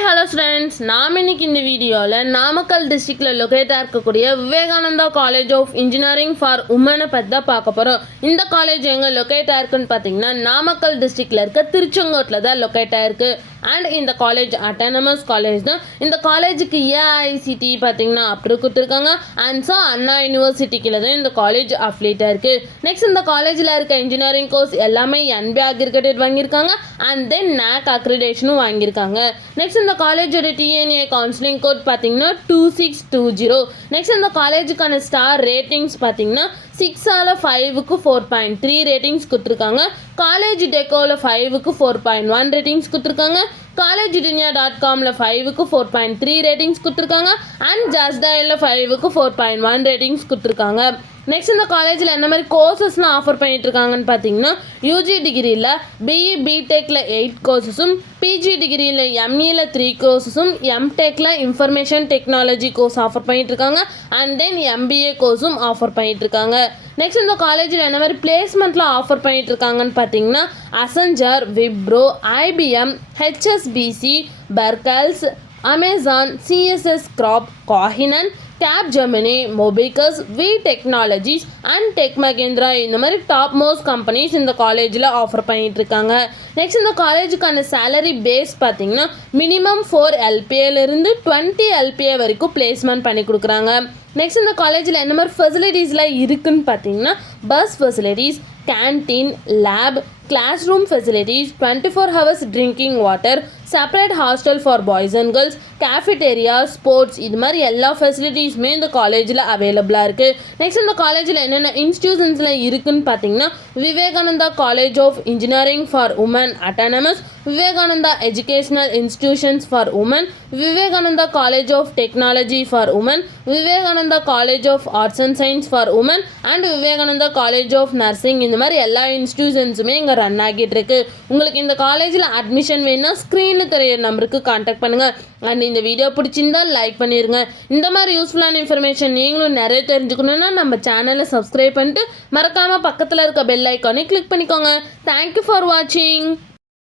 Hi hello friends, நாம் இன்னைக்கு இந்த வீடியோவில் நாமக்கல் டிஸ்ட்ரிக்டில் லொக்கேட்டாக இருக்கக்கூடிய Vivekananda college of engineering for உமனை பற்றி தான் பார்க்க போகிறோம். இந்த காலேஜ் எங்கே லொக்கேட்டாக இருக்குன்னு பார்த்தீங்கன்னா நாமக்கல் டிஸ்ட்ரிக்டில் இருக்க திருச்செங்கோட்டில் தான் லொக்கேட்டாக இருக்குது. அண்ட் இந்த காலேஜ் அட்டானமஸ் காலேஜ் தான். இந்த காலேஜுக்கு ஏஐசிடி பார்த்தீங்கன்னா அப்ரூவ் கொடுத்துருக்காங்க. அண்ட் ஸோ அண்ணா யூனிவர்சிட்டிக்கில் தான் இந்த காலேஜ் அஃபிலியேட்டாக இருக்குது. நெக்ஸ்ட் இந்த காலேஜில் இருக்க இன்ஜினியரிங் கோர்ஸ் எல்லாமே என்பி அக்ரிகேட்டட் வாங்கியிருக்காங்க. அண்ட் தென் நேக் அக்ரிடேஷனும் வாங்கியிருக்காங்க. நெக்ஸ்ட் இந்த காலேஜோட டிஎன்ஏ கவுன்சிலிங் கோட் பார்த்தீங்கன்னா 2620. நெக்ஸ்ட் இந்த காலேஜுக்கான ஸ்டார் ரேட்டிங்ஸ் பார்த்தீங்கன்னா 6/5க்கு 4.3 ரேட்டிங்ஸ் கொடுத்துருக்காங்க. காலேஜ் டெக்கோவில் 5க்கு 4.1 ரேட்டிங்ஸ் கொடுத்துருக்காங்க. collegedunia.comல 5க்கு 4.3 ரேட்டிங்ஸ் கொடுத்துருக்காங்க. அண்ட் ஜஸ்டயலில் 5க்கு 4.1 ரேட்டிங்ஸ் கொடுத்துருக்காங்க. நெக்ஸ்ட் இந்த காலேஜில் என்ன மாதிரி கோர்சஸ்லாம் ஆஃபர் பண்ணிட்டு இருக்காங்கன்னு பார்த்தீங்கன்னா யூஜி டிகிரியில் பிஇ பிடெக்கில் 8 கோர்சஸும், பிஜி டிகிரியில் எம்இயில் 3 கோர்சஸும், எம்டெக்கில் இன்ஃபர்மேஷன் டெக்னாலஜி கோர்ஸ் ஆஃபர் பண்ணிட்டு இருக்காங்க. அண்ட் தென் எம்பிஏ கோர்ஸும் ஆஃபர் பண்ணிட்டு இருக்காங்க. நெக்ஸ்ட் இந்த காலேஜில் என்ன மாதிரி பிளேஸ்மெண்ட்லாம் ஆஃபர் பண்ணிட்டு இருக்காங்கன்னு பார்த்தீங்கன்னா Accenture, Wipro, IBM, HSBC, Barclays, Amazon, CSS Corp, காஹினன், கேப் ஜெமினி, மொபிகஸ், V technologies and Tech Mahindra இந்த மாதிரி டாப் மோஸ்ட் கம்பெனிஸ் இந்த காலேஜில் ஆஃபர் பண்ணிட்டு இருக்காங்க. நெக்ஸ்ட் இந்த காலேஜுக்கான சேலரி பேஸ் பார்த்தீங்கன்னா மினிமம் 4 LPAலேருந்து 20 LPA வரைக்கும் பிளேஸ்மெண்ட் பண்ணி கொடுக்குறாங்க. நெக்ஸ்ட் இந்த காலேஜில் என்ன மாதிரி ஃபெசிலிட்டிஸ்லாம் இருக்குதுன்னு பார்த்தீங்கன்னா bus facilities, canteen, lab, class room facilities, 24 hours drinking water, separate hostel for boys and girls, cafeteria, sports இது மாதிரி எல்லா ஃபெசிலிட்டிஸுமே இந்த காலேஜில் அவைலபிளாக இருக்குது. நெக்ஸ்ட் இந்த காலேஜில் என்னென்ன இன்ஸ்டியூஷன்ஸில் இருக்குதுன்னு பார்த்தீங்கன்னா Vivekananda college of engineering for women autonomous, Vivekananda educational institutions for women, Vivekananda college of technology for women, Vivekananda college of arts and science for women and Vivekananda college of nursing இந்த மாதிரி எல்லா இன்ஸ்டிடியூஷன்ஸுமே இங்கே ரன் ஆகிட்டு இருக்கு. உங்களுக்கு இந்த காலேஜில் அட்மிஷன் வேணும்னா ஸ்க்ரீனில் தெரிய நம்பருக்கு கான்டாக்ட் பண்ணுங்கள். அண்ட் இந்த வீடியோ பிடிச்சிருந்தா லைக் பண்ணிடுங்க. இந்த மாதிரி யூஸ்ஃபுல்லான இன்ஃபர்மேஷன் நீங்களும் நிறைய தெரிஞ்சுக்கணுன்னா நம்ம சேனலை சப்ஸ்கிரைப் பண்ணிட்டு மறக்காமல் பக்கத்தில் இருக்க பெல் ஐக்கானை கிளிக் பண்ணிக்கோங்க. தேங்க்யூ ஃபார் வாட்சிங்.